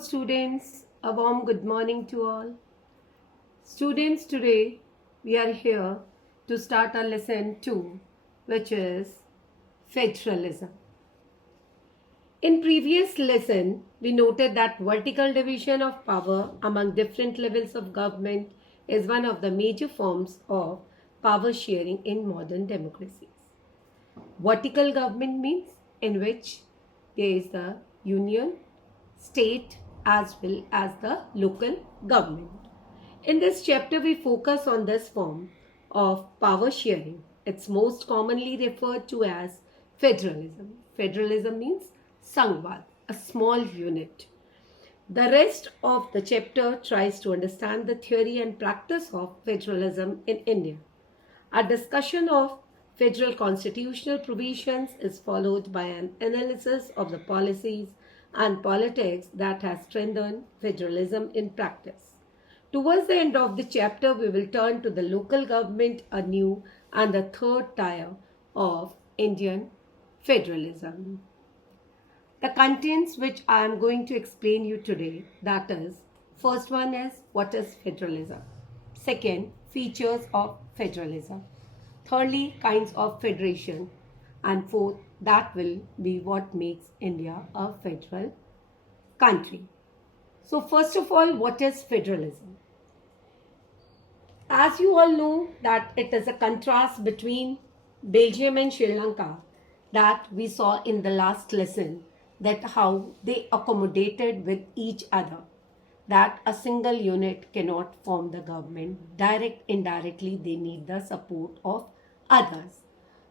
students. A warm good morning to all. Students, today we are here to start our lesson 2, which is federalism. In previous lesson, we noted that vertical division of power among different levels of government is one of the major forms of power sharing in modern democracies. Vertical government means in which there is the union, state as well as the local government. In this chapter, we focus on this form of power sharing. It's most commonly referred to as federalism. Federalism means Sangvad, a small unit. The rest of the chapter tries to understand the theory and practice of federalism in India. A discussion of federal constitutional provisions is followed by an analysis of the policies and politics that has strengthened federalism in practice. Towards the end of the chapter, we will turn to the local government anew and the third tier of Indian federalism. The contents which I am going to explain you today, that is, first one is what is federalism. Second, features of federalism. Thirdly, kinds of federation. And fourth, that will be what makes India a federal country. So first of all, what is federalism? As you all know that it is a contrast between Belgium and Sri Lanka that we saw in the last lesson, that how they accommodated with each other, that a single unit cannot form the government. Indirectly, they need the support of others.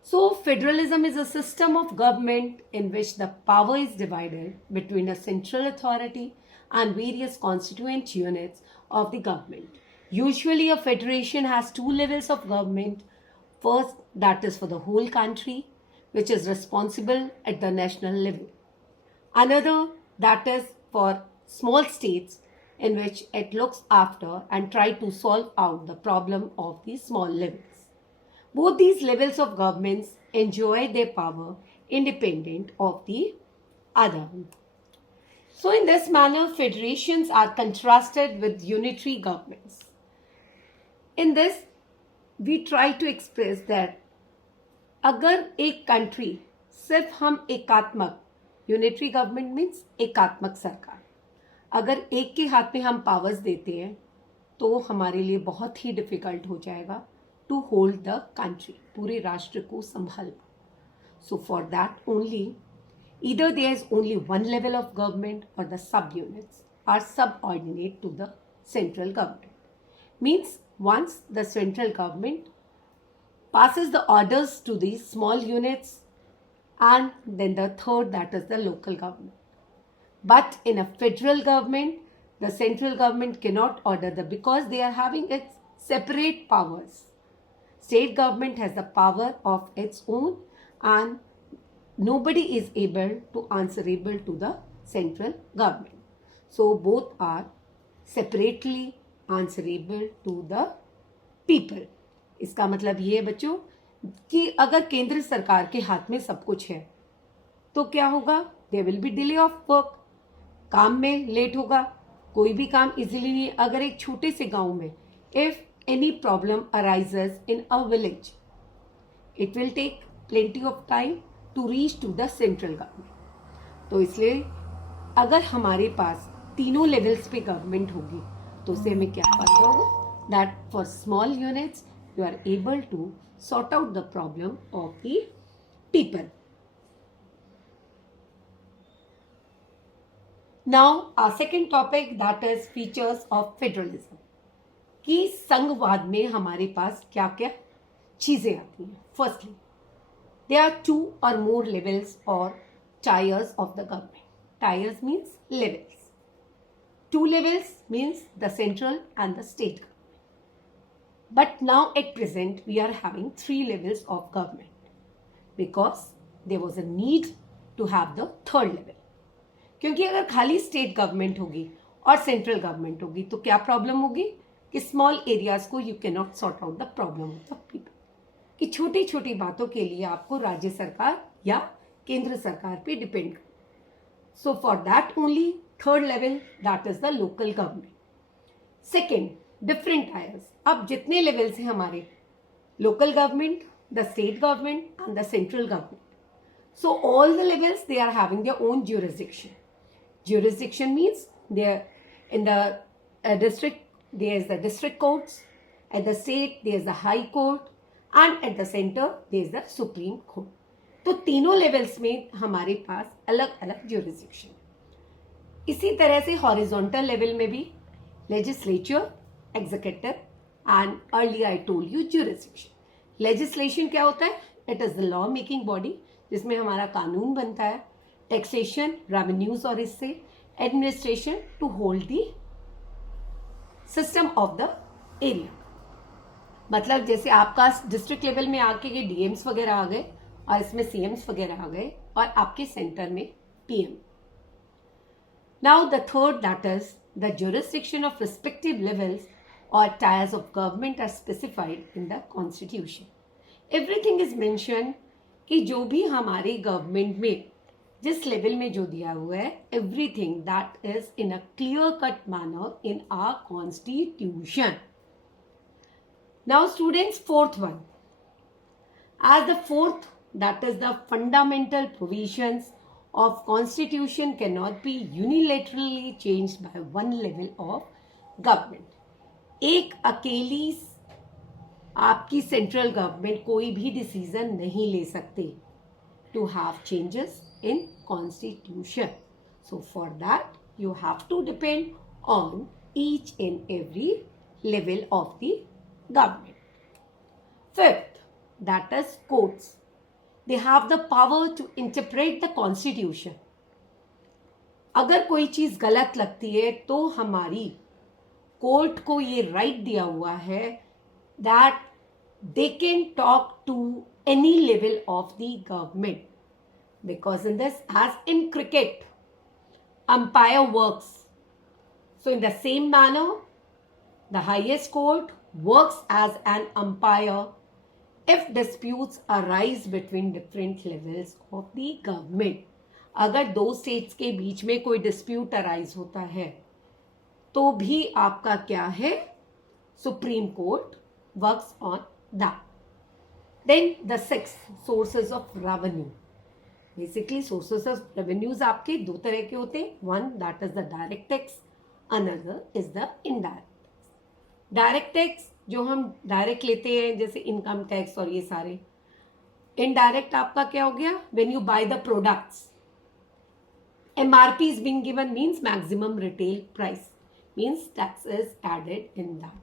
So, federalism is a system of government in which the power is divided between a central authority and various constituent units of the government. Usually, a federation has two levels of government. First, that is for the whole country, which is responsible at the national level. Another, that is for small states, in which it looks after and try to solve out the problem of the small levels. Both these levels of governments enjoy their power independent of the other. So in this manner, federations are contrasted with unitary governments. In this, we try to express that अगर एक country सिर्फ हम एकात्मक, unitary government means एकात्मक सरकार, अगर एक के हाथ में हम पावर्स देते हैं तो हमारे लिए बहुत ही डिफिकल्ट हो जाएगा टू होल्ड द कंट्री, पूरे राष्ट्र को संभालना. सो for that only either there is only one level of government or the subunits are subordinate to the central government. Means once the central government passes the orders to these small units, and then the third, that is the local government. But in a federal government, the central government cannot order because they are having its separate powers. State government has the power of its own, and nobody is able to answerable to the central government. So both are separately answerable to the people. इसका मतलब ये है बच्चों कि अगर केंद्र सरकार के हाथ में सब कुछ है तो क्या होगा, there will be delay of work, काम में लेट होगा, कोई भी काम इजीली नहीं. अगर एक छोटे से गांव में if any problem arises in a village, it will take plenty of time to reach to the central government. तो इसलिए अगर हमारे पास तीनों लेवल्स पे गवर्नमेंट होगी तो उससे हमें क्या फायदा होगा, that for small units you are able to sort out the problem of the people. Now our second topic, that is features of federalism. कि संघवाद में हमारे पास क्या क्या चीजें आती हैं. Firstly, there are two or more levels or tiers of the government. Tiers means levels. Two levels means the central and the state government. But now at present we are having three levels of government because there was a need to have the third level. क्योंकि अगर खाली state government होगी और central government होगी तो क्या problem होगी कि स्मॉल एरियाज को you can not sort out the problem of the people, कि छोटी छोटी बातों के लिए आपको राज्य सरकार या केंद्र सरकार पे depend. So for that only third level that is the local government. Second, different tyres. अब जितने लेवल्स हैं हमारे, local government, the state government and the central government. So all the levels, they are having their own jurisdiction. Jurisdiction means they are in the district, there is the district courts, at the state there is the high court and at the center there is the supreme court. तो तीनों levels में हमारे पास अलग अलग jurisdiction. इसी तरह से horizontal level में भी legislature, executive and early I told you jurisdiction. Legislation क्या होता है? It is the law making body जिसमें हमारा कानून बनता है. टैक्सेशन, रेवेन्यूज और इससे administration to hold the system of the area. मतलब जैसे आपका डिस्ट्रिक्ट लेवल में आके ये डीएम्स वगैरह आ गए और इसमें सीएम्स वगैरह आ गए और आपके सेंटर में PM. Now the third that is the jurisdiction of respective levels or tiers of government are specified in the constitution. Everything is mentioned कि जो भी हमारे गवर्नमेंट में जिस लेवल में जो दिया हुआ है, everything that is in a clear cut manner in our constitution. Now students, fourth one. As the fourth, that is the fundamental provisions of constitution cannot be unilaterally changed by one level of government. एक अकेली आपकी central government कोई भी decision नहीं ले सकते to have changes in constitution. So for that you have to depend on each and every level of the government. Fifth, that is courts. They have the power to interpret the constitution. अगर कोई चीज गलत लगती है तो हमारी court को ये राइट दिया हुआ है that they can talk to any level of the government. Because in this, as in cricket, umpire works, so in the same manner the highest court works as an umpire if disputes arise between different levels of the government. अगर दो states के बीच में कोई dispute arise होता है तो भी आपका क्या है, Supreme Court works on that. Then the six, sources of revenue. Basically sources of revenues आपके दो तरह के होते हैं. One that is the direct tax, another is the indirect. Direct tax जो हम डायरेक्ट लेते हैं जैसे इनकम टैक्स और ये सारे. इनडायरेक्ट आपका क्या हो गया, when you by the products, MRP is being given means maximum retail price, means tax is added in that.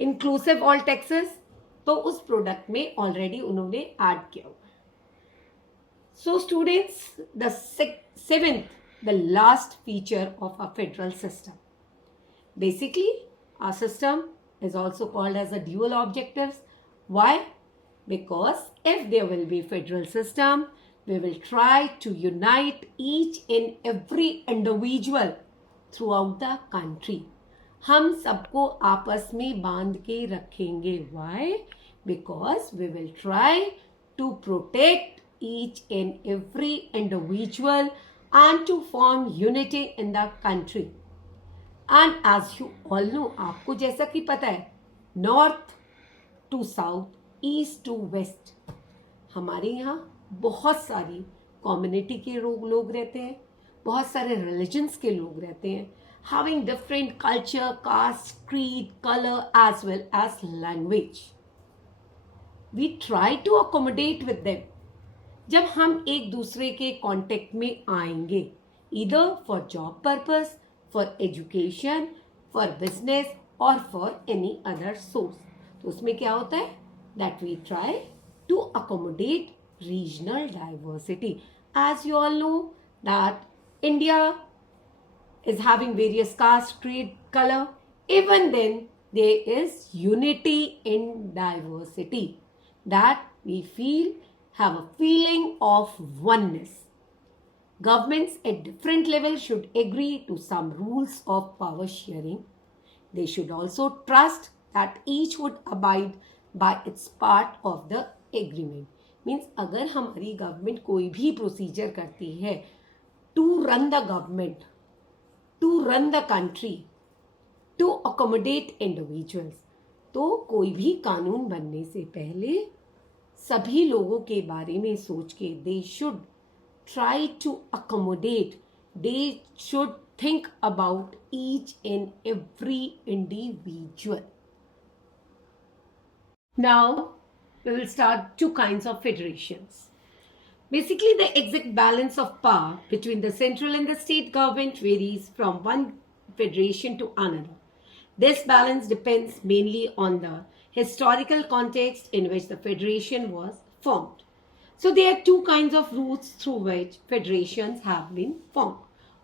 Inclusive all taxes, तो उस प्रोडक्ट में ऑलरेडी उन्होंने ऐड किया हुआ है. So students, the seventh, the last feature of a federal system. Basically our system is also called as a dual objectives. Why? Because if there will be federal system, we will try to unite each and every individual throughout the country. हम सबको आपस में बांध के रखेंगे. Why? Because we will try to protect each and every individual and to form unity in the country. And as you all know, आपको जैसा कि पता है, north to south, east to west, हमारे यहाँ बहुत सारी कम्युनिटी के लोग रहते हैं, बहुत सारे रिलीजन्स के लोग रहते हैं, having different culture, caste, creed, color as well as language. We try to accommodate with them. जब हम एक दूसरे के कांटेक्ट में आएंगे, either for job purpose, for education, for business or for any other source, तो उसमें क्या होता है, that we try to accommodate regional diversity. As you all know that India is having various caste, creed, color. Even then there is unity in diversity, that we have a feeling of oneness. Governments at different levels should agree to some rules of power sharing. They should also trust that each would abide by its part of the agreement. Means अगर हमारी government कोई भी procedure करती है to run the government, to run the country, to accommodate individuals. तो कोई भी कानून बनने से पहले सभी लोगों के बारे में सोच के they should try to accommodate, they should think about each and every individual. Now we will start two kinds of federations. Basically, the exact balance of power between the central and the state government varies from one federation to another. This balance depends mainly on the historical context in which the federation was formed. So there are two kinds of routes through which federations have been formed.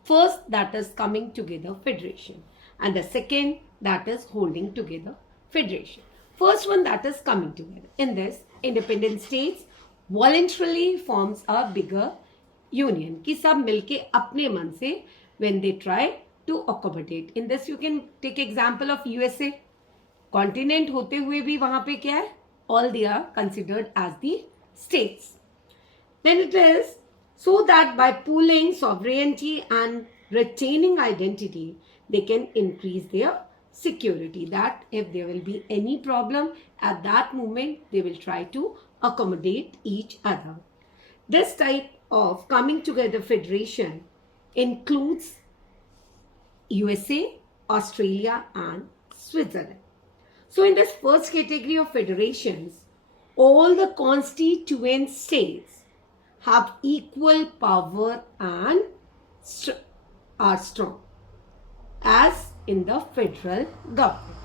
First, that is coming together federation, and the second, that is holding together federation. First one, that is coming together. In this, independent states voluntarily forms a bigger union कि सब मिलके अपने मन से when they try to accommodate. In this you can take example of USA. Continent होते हुए भी वहाँ पे क्या है? All they are considered as the states. Then it is so that by pooling sovereignty and retaining identity, they can increase their security. That if there will be any problem at that moment, they will try to accommodate each other. This type of coming together federation includes USA, Australia and Switzerland. So in this first category of federations, all the constituent states have equal power and are strong as in the federal government.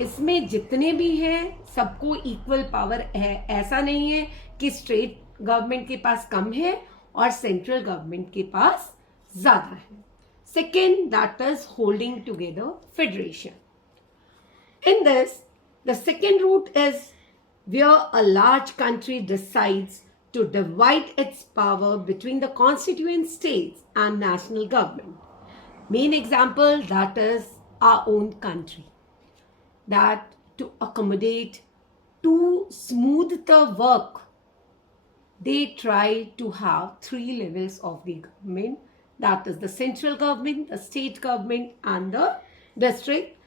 इसमें जितने भी हैं सबको equal power है. ऐसा नहीं है कि स्टेट गवर्नमेंट के पास कम है और सेंट्रल गवर्नमेंट के पास ज्यादा है. Second, that is holding together federation. In this, the second route is where a large country decides to divide its power between the constituent states and national government. Main example, that is our own country. That to accommodate, to smooth the work, they try to have three levels of the government. That is the central government, the state government and the district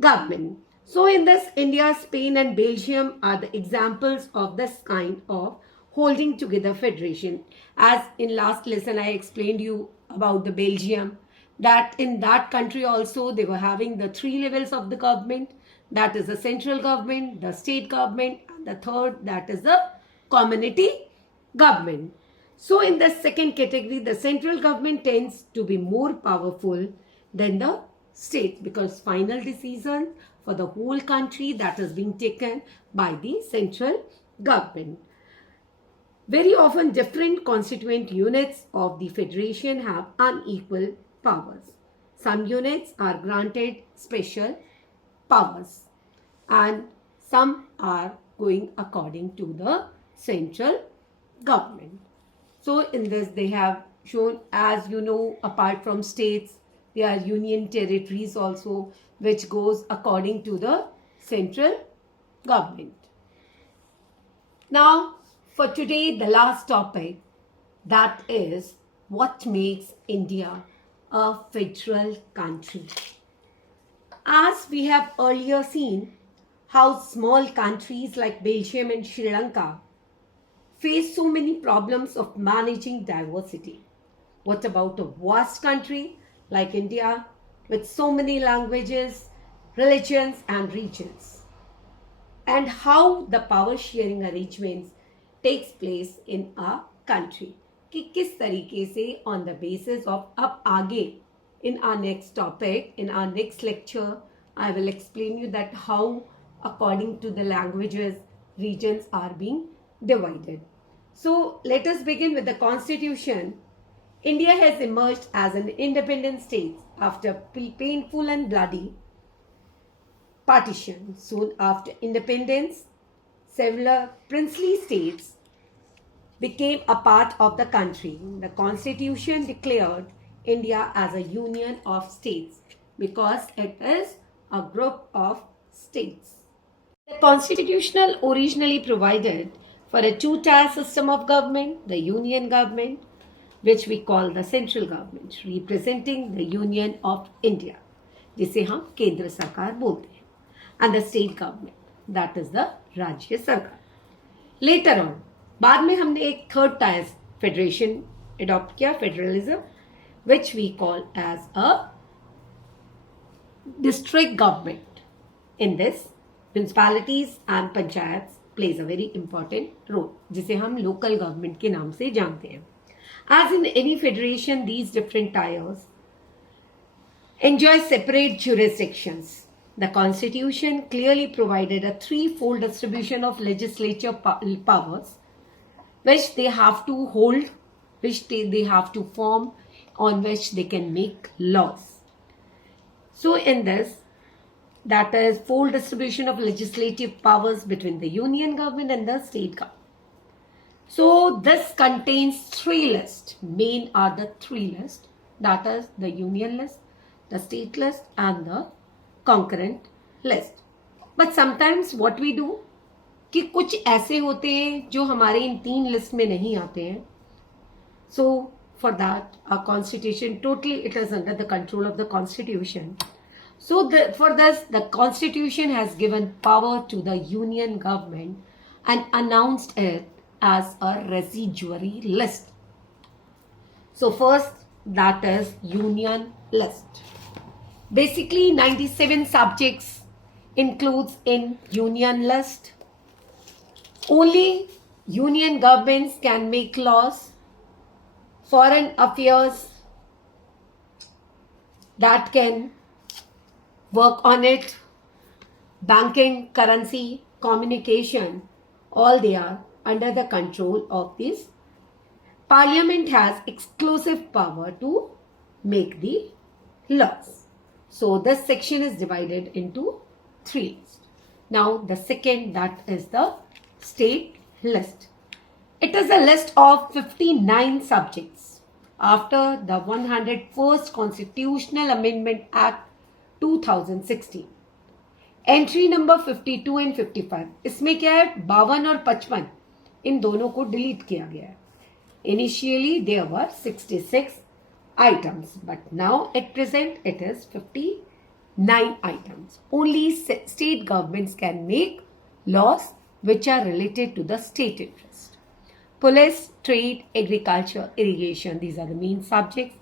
government. So in this, India, Spain and Belgium are the examples of this kind of holding together federation. As in last lesson I explained you about the Belgium, that in that country also they were having the three levels of the government. That is the central government, the state government and the third, that is the community government. So in the second category, the central government tends to be more powerful than the state because final decision for the whole country that is being taken by the central government. Very often different constituent units of the federation have unequal powers. Some units are granted special powers and some are going according to the central government. So in this they have shown, as you know, apart from states, there are union territories also which goes according to the central government. Now for today, the last topic, that is what makes India a federal country. As we have earlier seen how small countries like Belgium and Sri Lanka face so many problems of managing diversity. What about a vast country like India with so many languages, religions and regions? And how the power sharing arrangements takes place in our country. कि किस तरीके से on the basis of अब आगे in our next topic, in our next lecture, I will explain you that how according to the languages, regions are being divided. So let us begin with the constitution. India has emerged as an independent state after painful and bloody partition. Soon after independence, several princely states became a part of the country. The constitution declared India as a union of states because it is a group of states. The constitution originally provided for a two-tier system of government, the union government, which we call the central government, representing the Union of India, जिसे हम केंद्र सरकार बोलते हैं, and the state government, that is the राज्य सरकार. Later on, बाद में हमने एक third tier federation adopt किया, federalism, which we call as a district government. In this, municipalities and panchayats plays a very important role, जिसे हम local government के नाम से जानते हैं. As in any federation, these different tiers enjoy separate jurisdictions. The constitution clearly provided a threefold distribution of legislature powers, which they have to hold, which they have to form, on which they can make laws. So in this, that is full distribution of legislative powers between the union government and the state government. So this contains three lists. Main are the three lists, that is the union list, the state list and the concurrent list. But sometimes what we do कि कुछ ऐसे होते हैं जो हमारे इन तीन list में नहीं आते हैं. So for that our constitution, totally it is under the control of the constitution. So for this the constitution has given power to the union government and announced it as a residuary list. So first, that is union list. Basically 97 subjects includes in union list. Only union governments can make laws. Foreign affairs that can work on it. Banking, currency, communication, all they are under the control of this. Parliament has exclusive power to make the laws. So this section is divided into three lists. Now the second, that is the state list. It is a list of 59 subjects after the 101st Constitutional Amendment Act 2016. Entry number 52 and 55, इसमें क्या है 52 और 55 इन दोनों को delete किया गया है. Initially there were 66 items, but now at present it is 59 items. Only state governments can make laws which are related to the state interest. Police, trade, agriculture, irrigation, these are the main subjects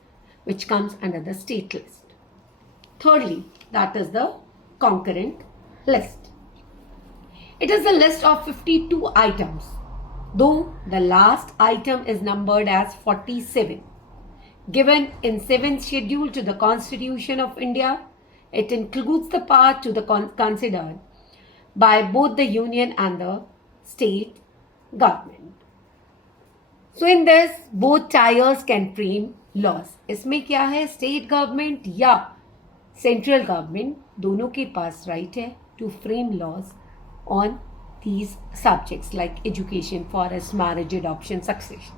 which comes under the state list. Thirdly, that is the concurrent list. It is a list of 52 items, though the last item is numbered as 47. Given in 7th schedule to the Constitution of India, it includes the power to the considered by both the union and the state government. So in this, both tiers can frame laws. इसमें क्या है, state government या central government दोनों के पास right है to frame laws on these subjects like education, forest, marriage, adoption, succession.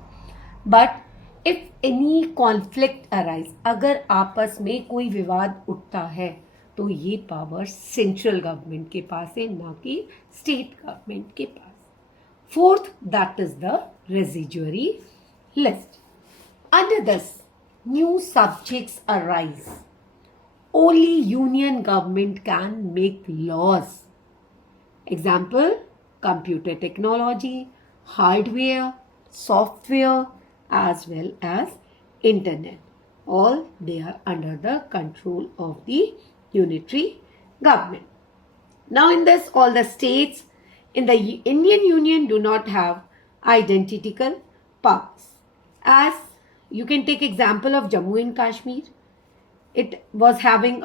But if any conflict arise, अगर आपस में कोई विवाद उठता है तो ये पावर सेंट्रल गवर्नमेंट के पास है, ना कि स्टेट गवर्नमेंट के पास. Fourth, that is the residuary list. Under this new subjects arise. Only union government can make laws. Example, computer technology, hardware, software, as well as internet. All they are under the control of the unitary government. Now in this, all the states in the Indian Union do not have identical powers. As you can take example of Jammu and Kashmir. It was having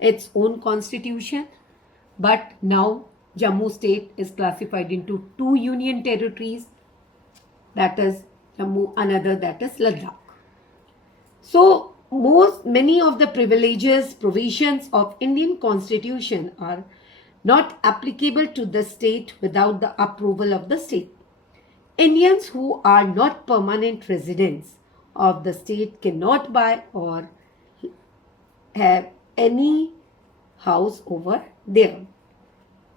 its own constitution, but now Jammu state is classified into 2 union territories. That is Jammu, another that is Ladakh. So many of the provisions of Indian constitution are not applicable to the state without the approval of the state. Indians who are not permanent residents of the state cannot buy or have any house over there.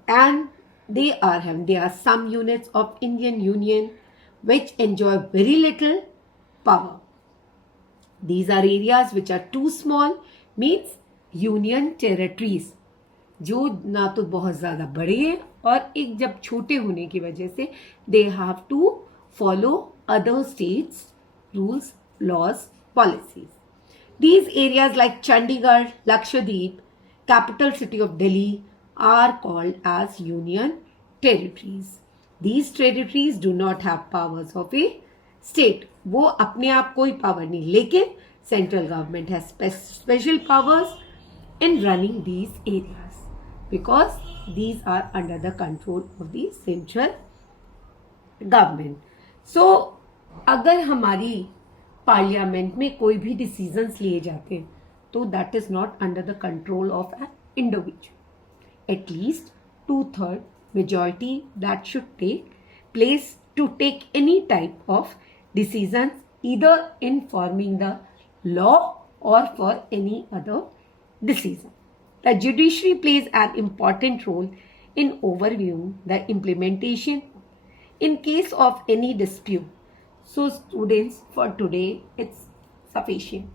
And there are some units of Indian Union which enjoy very little power. These are areas which are too small, means union territories, जो ना तो बहुत ज़्यादा बड़े हैं और एक जब छोटे होने की वजह से they have to follow other states' rules, laws, policies. These areas like Chandigarh, Lakshadweep, capital city of Delhi are called as union territories. These territories do not have powers of a state. वो अपने आप कोई power नहीं, लेकिन central government has special powers in running these areas because these are under the control of the central government. So अगर हमारी parliament में कोई भी डिसीजंस लिए जाते हैं तो that is not under the control of an individual. At least 2/3 majority that should take place to take any type of decisions either in forming the law or for any other decision. The judiciary plays an important role in overviewing the implementation in case of any dispute. So students, for today it's sufficient.